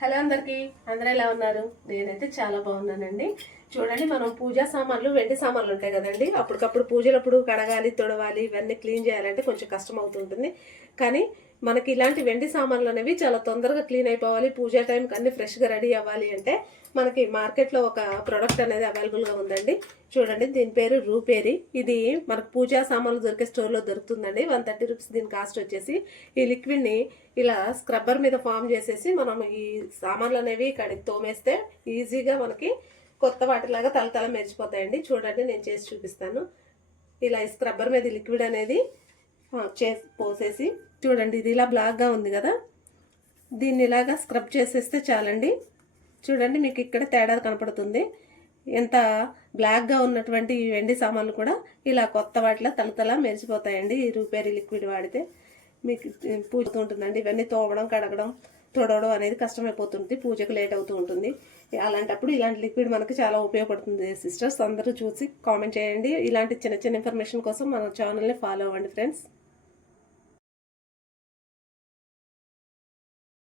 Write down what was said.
Hello అందరూ ఎలా ఉన్నారు? నేనైతే చాలా బాగున్నానండి. చూడండి, మనం పూజా సామాన్లు, వెండి సామాన్లు ఉంటాయి కదండి, అప్పటికప్పుడు పూజలప్పుడు కడగాలి, తొడవాలి, ఇవన్నీ క్లీన్ చేయాలంటే కొంచెం కష్టం అవుతుంటుంది. కానీ మనకి ఇలాంటి వెండి సామాన్లు అనేవి చాలా తొందరగా క్లీన్ అయిపోవాలి, పూజా టైంకి అన్ని ఫ్రెష్గా రెడీ అవ్వాలి అంటే మనకి మార్కెట్లో ఒక ప్రోడక్ట్ అనేది అవైలబుల్గా ఉందండి. చూడండి, దీని పేరు రూపేరి. ఇది మనకు పూజా సామాన్లు దొరికే స్టోర్లో దొరుకుతుందండి. 130 రూపీస్ దీని కాస్ట్ వచ్చేసి. ఈ లిక్విడ్ని ఇలా స్క్రబ్బర్ మీద ఫామ్ చేసేసి మనం ఈ సామాన్లు అనేవి కడిగి తోమేస్తే ఈజీగా మనకి కొత్త వాటిలాగా తలతల మెరిచిపోతాయండి. చూడండి, నేను చేసి చూపిస్తాను. ఇలా ఈ స్క్రబ్బర్ మీద లిక్విడ్ అనేది పోసేసి చూడండి, ఇది ఇలా బ్లాక్గా ఉంది కదా, దీన్ని ఇలాగా స్క్రబ్ చేసేస్తే చాలండి. చూడండి, మీకు ఇక్కడ తేడా కనపడుతుంది. ఎంత బ్లాక్గా ఉన్నటువంటి ఈ వెండి సామాన్లు కూడా ఇలా కొత్త వాటిలో తలతల మెరిచిపోతాయండి. ఈ రూపేరీ లిక్విడ్ వాడితే మీకు పూజ ఉంటుందండి. ఇవన్నీ తోమడం, కడగడం, తొడవడం అనేది కష్టమైపోతుంది, పూజకు లేట్ అవుతూ ఉంటుంది. అలాంటప్పుడు ఇలాంటి లిక్విడ్ మనకి చాలా ఉపయోగపడుతుంది. సిస్టర్స్ అందరూ చూసి కామెంట్ చేయండి. ఇలాంటి చిన్న చిన్న ఇన్ఫర్మేషన్ కోసం మన ఛానల్ని ఫాలో అవ్వండి ఫ్రెండ్స్.